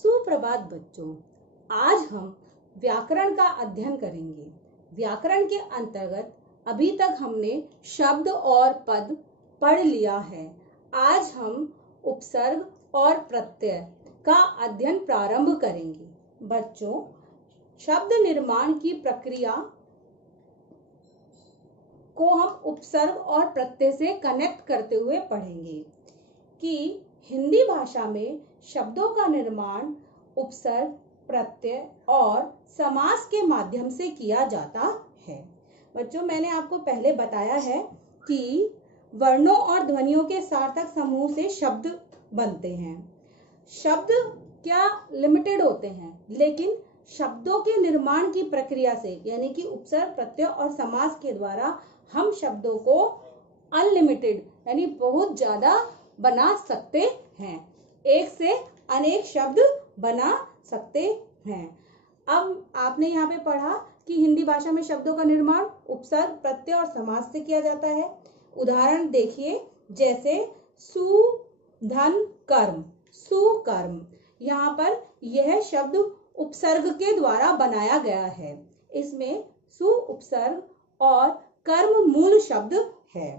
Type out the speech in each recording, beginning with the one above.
सुप्रभात बच्चों, आज हम व्याकरण का अध्ययन करेंगे। व्याकरण के अंतर्गत अभी तक हमने शब्द और पद पढ़ लिया है। आज हम उपसर्ग और प्रत्यय का अध्ययन प्रारंभ करेंगे। बच्चों, शब्द निर्माण की प्रक्रिया को हम उपसर्ग और प्रत्यय से कनेक्ट करते हुए पढ़ेंगे कि हिंदी भाषा में शब्दों का निर्माण उपसर्ग, प्रत्यय और समास के माध्यम से किया जाता है। बच्चों, मैंने आपको पहले बताया है कि वर्णों और ध्वनियों के सार्थक समूह से शब्द बनते हैं। शब्द क्या लिमिटेड होते हैं, लेकिन शब्दों के निर्माण की प्रक्रिया से यानी कि उपसर्ग, प्रत्यय और समास के द्वारा हम शब्दों को अनलिमिटेड यानी बहुत ज्यादा बना सकते हैं। एक से अनेक शब्द बना सकते हैं। अब आपने यहाँ पे पढ़ा कि हिंदी भाषा में शब्दों का निर्माण उपसर्ग, प्रत्यय और समास से किया जाता है। उदाहरण देखिए, जैसे सु, धन, कर्म। सुकर्म, यहाँ पर यह शब्द उपसर्ग के द्वारा बनाया गया है। इसमें सु उपसर्ग और कर्म मूल शब्द है।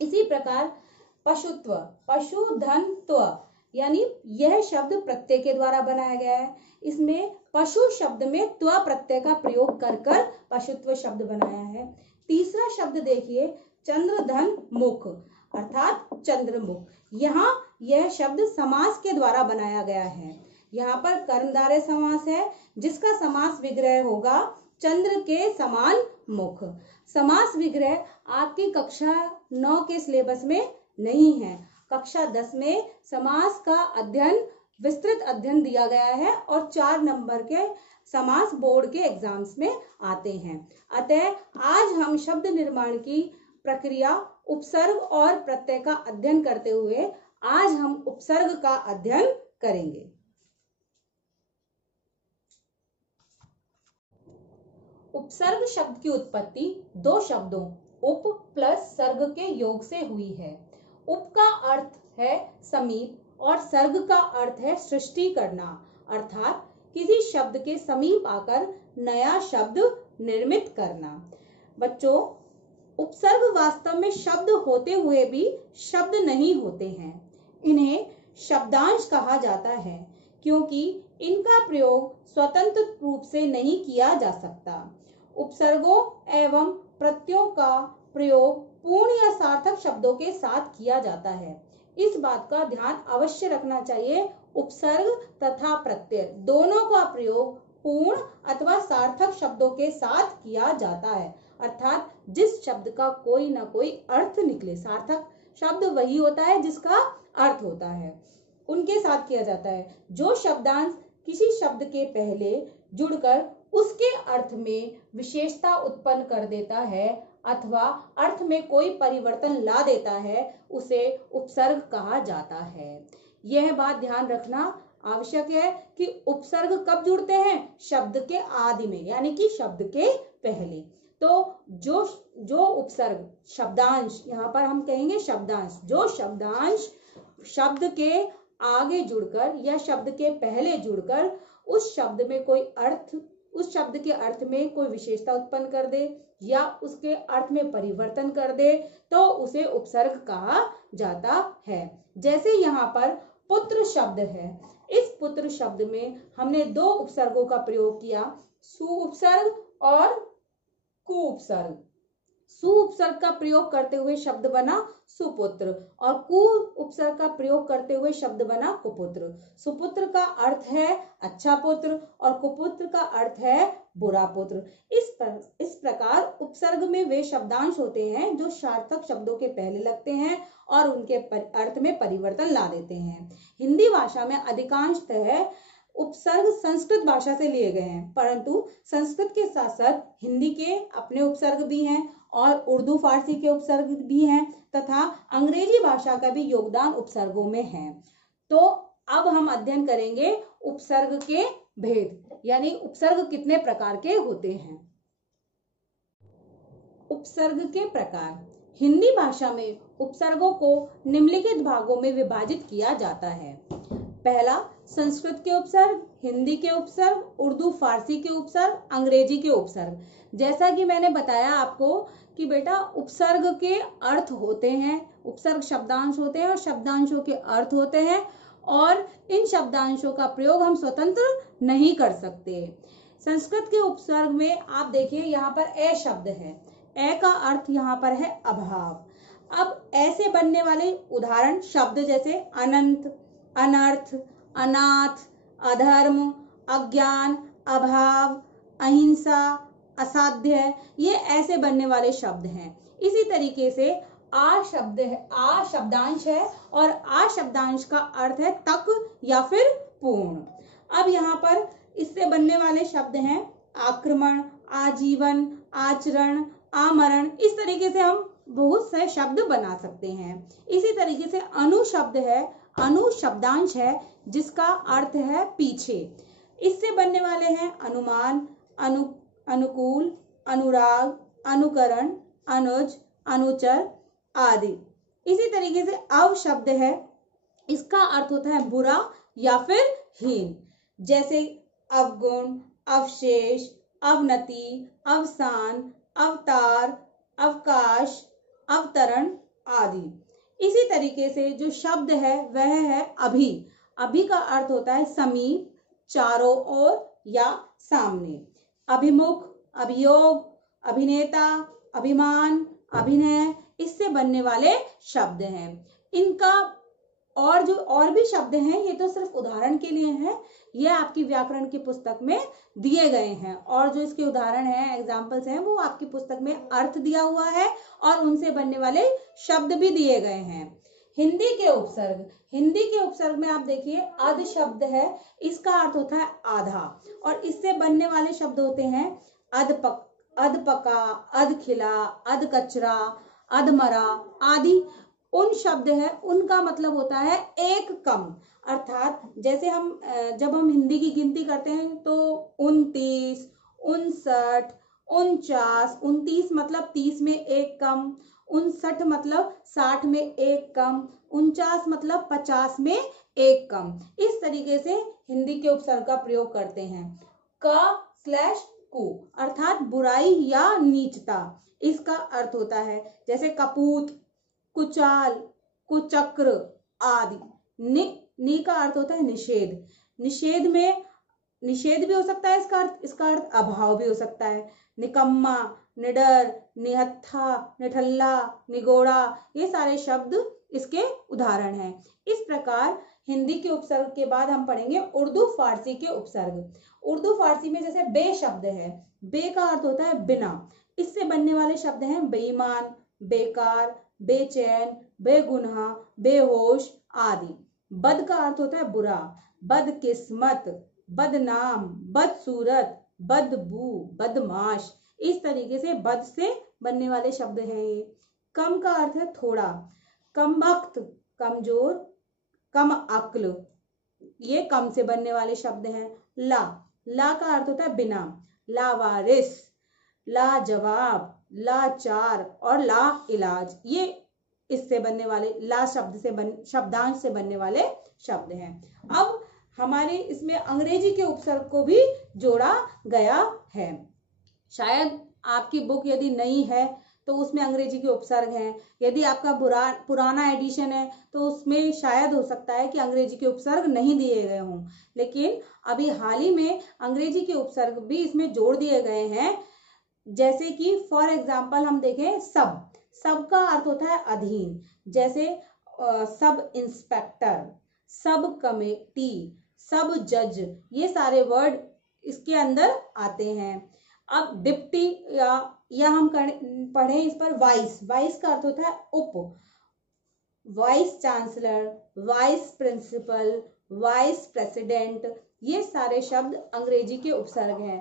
इसी प्रकार पशुत्व, पशु धन त्व यानी यह शब्द प्रत्यय के द्वारा बनाया गया है। इसमें पशु शब्द में त्व प्रत्यय का प्रयोग कर कर पशुत्व शब्द बनाया है। तीसरा शब्द देखिए, चंद्र धन मुख अर्थात चंद्रमुख। यहाँ यह शब्द समास के द्वारा बनाया गया है। यहाँ पर कर्मधारय समास है, जिसका समास विग्रह होगा चंद्र के समान मुख। समास विग्रह आपकी कक्षा 9 के सिलेबस में नहीं है। कक्षा 10 में समास का अध्ययन, विस्तृत अध्ययन दिया गया है और 4 नंबर के समास बोर्ड के एग्जाम्स में आते हैं। अतः आज हम शब्द निर्माण की प्रक्रिया उपसर्ग और प्रत्यय का अध्ययन करते हुए आज हम उपसर्ग का अध्ययन करेंगे। उपसर्ग शब्द की उत्पत्ति दो शब्दों उप प्लस सर्ग के योग से हुई है। उप का अर्थ है समीप और सर्ग का अर्थ है सृष्टि करना, अर्थात किसी शब्द के समीप आकर नया शब्द निर्मित करना। बच्चों, उपसर्ग वास्तव में शब्द होते हुए भी शब्द नहीं होते हैं। इन्हें शब्दांश कहा जाता है क्योंकि इनका प्रयोग स्वतंत्र रूप से नहीं किया जा सकता। उपसर्गों एवं प्रत्ययों का प्रयोग पूर्ण या सार्थक शब्दों के साथ किया जाता है। इस बात का ध्यान अवश्य रखना चाहिए, उपसर्ग तथा प्रत्यय दोनों का प्रयोग पूर्ण अथवा सार्थक शब्दों के साथ किया जाता है, अर्थात जिस शब्द का कोई ना कोई अर्थ निकले। सार्थक शब्द वही होता है जिसका अर्थ होता है, उनके साथ किया जाता है। जो शब्दांश किसी शब्द के पहले जुड़कर उसके अर्थ में विशेषता उत्पन्न कर देता है अथवा अर्थ में कोई परिवर्तन ला देता है, उसे उपसर्ग कहा जाता है। यह बात ध्यान रखना आवश्यक है कि उपसर्ग कब जुड़ते हैं? शब्द के आदि में, यानी कि शब्द के पहले। तो जो उपसर्ग शब्दांश, यहाँ पर हम कहेंगे शब्दांश, जो शब्दांश शब्द के आगे जुड़कर या शब्द के पहले जुड़कर उस शब्द में कोई अर्थ, उस शब्द के अर्थ में कोई विशेषता उत्पन्न कर दे या उसके अर्थ में परिवर्तन कर दे, तो उसे उपसर्ग कहा जाता है। जैसे यहाँ पर पुत्र शब्द है, इस पुत्र शब्द में हमने दो उपसर्गों का प्रयोग किया, सु उपसर्ग और कु उपसर्ग। सु उपसर्ग का प्रयोग करते हुए शब्द बना सुपुत्र और कु उपसर्ग का प्रयोग करते हुए शब्द बना कुपुत्र। सुपुत्र का अर्थ है अच्छा पुत्र और कुपुत्र का अर्थ है बुरा पुत्र। इस प्रकार उपसर्ग में वे शब्दांश होते हैं जो सार्थक शब्दों के पहले लगते हैं और उनके अर्थ में परिवर्तन ला देते हैं। हिंदी भाषा में अधिकांशतः उपसर्ग संस्कृत भाषा से लिए गए हैं, परंतु संस्कृत के साथ साथ हिंदी के अपने उपसर्ग भी हैं और उर्दू फारसी के उपसर्ग भी हैं तथा अंग्रेजी भाषा का भी योगदान उपसर्गों में है। तो अब हम अध्ययन करेंगे उपसर्ग के भेद, यानी उपसर्ग कितने प्रकार के होते हैं। उपसर्ग के प्रकार। हिंदी भाषा में उपसर्गों को निम्नलिखित भागों में विभाजित किया जाता है। पहला संस्कृत के उपसर्ग, हिंदी के उपसर्ग, उर्दू फारसी के उपसर्ग, अंग्रेजी के उपसर्ग। जैसा कि मैंने बताया आपको कि बेटा उपसर्ग के अर्थ होते हैं, उपसर्ग शब्दांश होते हैं और शब्दांशों के अर्थ होते हैं, और इन शब्दांशों का प्रयोग हम स्वतंत्र नहीं कर सकते। संस्कृत के उपसर्ग में आप देखिए यहाँ पर ए शब्द है, ए का अर्थ यहाँ पर है अभाव। अब ऐसे बनने वाले उदाहरण शब्द जैसे अनंत, अनर्थ, अनाथ, अधर्म, अज्ञान, अभाव, अहिंसा, असाध्य, ये ऐसे बनने वाले शब्द हैं। इसी तरीके से आ शब्द है, आ शब्दांश है और आ शब्दांश का अर्थ है तक या फिर पूर्ण। अब यहाँ पर इससे बनने वाले शब्द हैं आक्रमण, आजीवन, आचरण, आमरण। इस तरीके से हम बहुत से शब्द बना सकते हैं। इसी तरीके से अनु शब्द है, अनु शब्दांश है जिसका अर्थ है पीछे। इससे बनने वाले हैं अनुमान, अनुकूल, अनुराग, अनुकरण, अनुज, अनुचर आदि। इसी तरीके से अव शब्द है, इसका अर्थ होता है बुरा या फिर हीन, जैसे अवगुण, अवशेष, अवनति, अवसान, अवतार, अवकाश, अवतरण आदि। इसी तरीके से जो शब्द है वह है अभि। अभि का अर्थ होता है समीप, चारों ओर या सामने। अभिमुख, अभियोग, अभिनेता, अभिमान, अभिनय, इससे बनने वाले शब्द हैं। इनका और जो और भी शब्द हैं ये तो सिर्फ उदाहरण के लिए हैं, ये आपकी व्याकरण की पुस्तक में दिए गए हैं, और जो इसके उदाहरण हैं, एग्जाम्पल्स हैं, वो आपकी पुस्तक में अर्थ दिया हुआ है और उनसे बनने वाले शब्द भी दिए गए हैं। हिंदी के उपसर्ग, हिंदी के उपसर्ग में आप देखिए अध शब्द है, इसका अर्थ होता है आधा, और इससे बनने वाले शब्द होते हैं अधपका, अधखिला, अधकचरा, अधमरा आदि। उन शब्द है, उनका मतलब होता है एक कम, अर्थात जैसे हम जब हम हिंदी की गिनती करते हैं तो 29, 59, 49, 29 मतलब 30 में एक कम, 59 मतलब 60 में एक कम, 49 मतलब 50 में एक कम। इस तरीके से हिंदी के उपसर्ग का प्रयोग करते हैं। क/कु अर्थात बुराई या नीचता, इसका अर्थ होता है जैसे कपूत, कुचाल, कुचक्र आदि। नि का अर्थ होता है निषेध, निषेध में निषेध भी हो सकता है इसका अर्थ अभाव भी हो सकता है। निकम्मा, निडर, निहत्था, निठल्ला, निगोड़ा, ये सारे शब्द इसके उदाहरण हैं। इस प्रकार हिंदी के उपसर्ग के बाद हम पढ़ेंगे उर्दू फारसी के उपसर्ग। उर्दू फारसी में जैसे बे शब्द है, बे का अर्थ होता है बिना, इससे बनने वाले शब्द हैं बेईमान, बेकार, बेचैन, बेगुनाह, बेहोश आदि। बद का अर्थ होता है बुरा, बदकिस्मत, बदनाम, बदसूरत, बदबू, बदमाश। इस तरीके से बद से बनने वाले शब्द हैं ये। कम का अर्थ है थोड़ा, कमबख्त, कमजोर, कम अक्ल, ये कम से बनने वाले शब्द हैं। ला का अर्थ होता है बिना, लावारिस, लाजवाब, लाचार और ला इलाज, ये इससे बनने वाले ला शब्दांश से बनने वाले शब्द हैं। अब हमारे इसमें अंग्रेजी के उपसर्ग को भी जोड़ा गया है। शायद आपकी बुक यदि नई है तो उसमें अंग्रेजी के उपसर्ग हैं, यदि आपका पुराना एडिशन है तो उसमें शायद हो सकता है कि अंग्रेजी के उपसर्ग नहीं दिए गए हों, लेकिन अभी हाल ही में अंग्रेजी के उपसर्ग भी इसमें जोड़ दिए गए हैं। जैसे कि फॉर एग्जाम्पल हम देखें सब का अर्थ होता है अधीन, जैसे सब इंस्पेक्टर, सब कमेटी, सब जज, ये सारे वर्ड इसके अंदर आते हैं। अब डिप्टी या हम पढ़ें इस पर वाइस का अर्थ होता है उप, vice chancellor, vice principal, vice president, ये सारे शब्द अंग्रेजी के उपसर्ग हैं।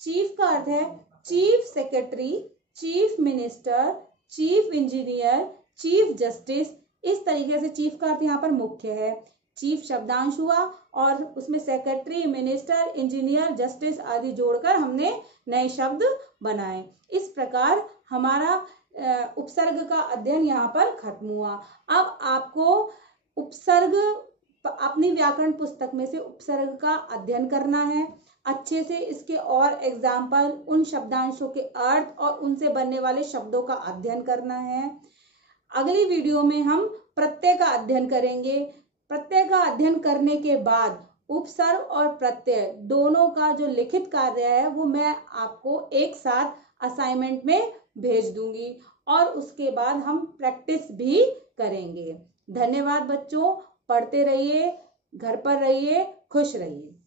चीफ का अर्थ है chief secretary, chief minister, chief engineer, chief justice. इस तरीके से चीफ का अर्थ यहाँ पर मुख्य है। चीफ शब्दांश हुआ और उसमें सेक्रेटरी, मिनिस्टर, इंजीनियर, जस्टिस आदि जोड़कर हमने नए शब्द बनाए। इस प्रकार हमारा उपसर्ग का अध्ययन यहाँ पर खत्म हुआ। अब आपको उपसर्ग अपनी व्याकरण पुस्तक में से उपसर्ग का अध्ययन करना है, अच्छे से इसके और एग्जाम्पल, उन शब्दांशों के अर्थ और उनसे बनने वाले शब्दों का अध्ययन करना है। अगली वीडियो में हम प्रत्यय का अध्ययन करेंगे। प्रत्यय का अध्ययन करने के बाद उपसर्ग और प्रत्यय दोनों का जो लिखित कार्य है वो मैं आपको एक साथ असाइनमेंट में भेज दूंगी और उसके बाद हम प्रैक्टिस भी करेंगे। धन्यवाद बच्चों, पढ़ते रहिए, घर पर रहिए, खुश रहिए।